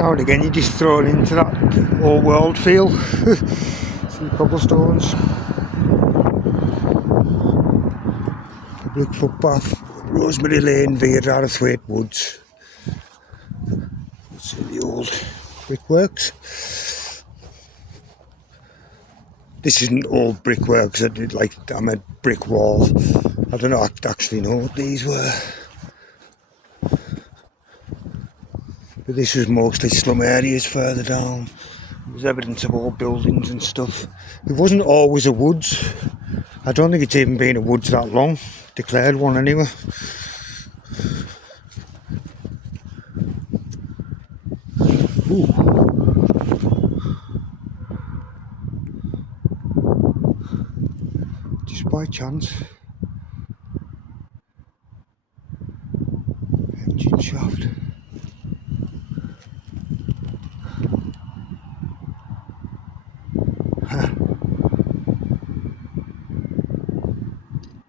Now and again you're just thrown into that old world feel. Some cobblestones. Public footpath, Rosemary Lane via Arrowthwaite Woods. See the old brickworks. This isn't old brickworks, I did like I meant brick wall. I don't know, I actually know what these were. But this was mostly slum areas further down. There's evidence of old buildings and stuff. It wasn't always a woods. I don't think it's even been a woods that long. Declared one anyway. Ooh. Just by chance. Engine shaft.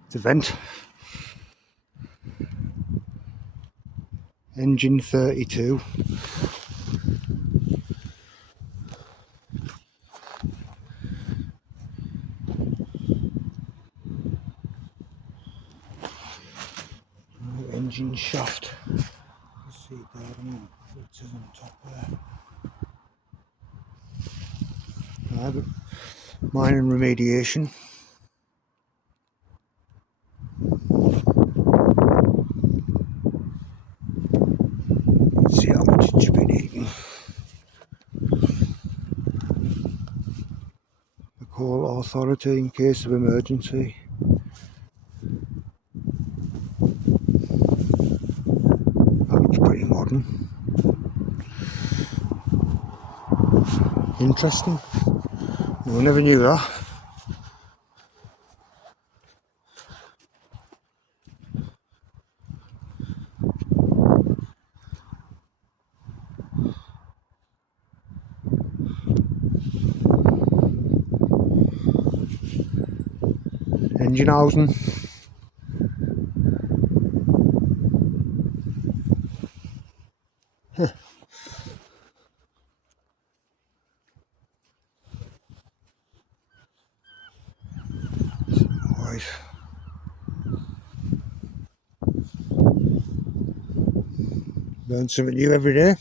It's a vent. Engine 32. Engine shaft. Let's see it there, it's on top there. Mining Remediation. Let's see how much it's been eaten. The Coal Authority in case of emergency. That looks pretty modern. Interesting. No, I never knew that. Engine housing. Right. Learn something new every day.